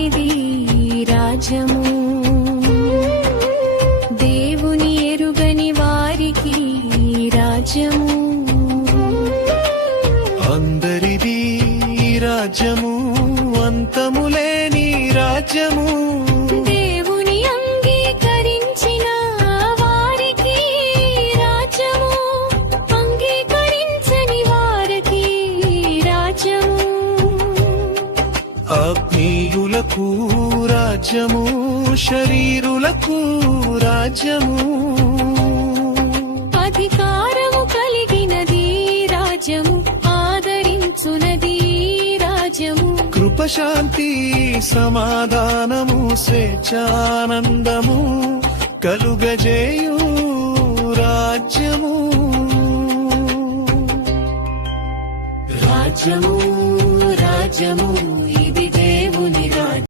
వారిది రాజ్యము, దేవుని ఎరుగని వారికి రాజ్యము. అందరిది రాజ్యము, అంతములేని రాజ్యము. దేవుని అంగీకరించిన వారికి రాజ్యము, అంగీకరించని వారికి రాజ్యము. ఆత్మీయులకు రాజ్యము, శరీరులకు రాజ్యము. అధికారము కలిగినది రాజ్యము, ఆదరించునది రాజ్యము. కృపశాంతి సమాధానము స్వేచ్ఛానందము కలుగజేయు రాజ్యము. రాజ్యము రాజ్యము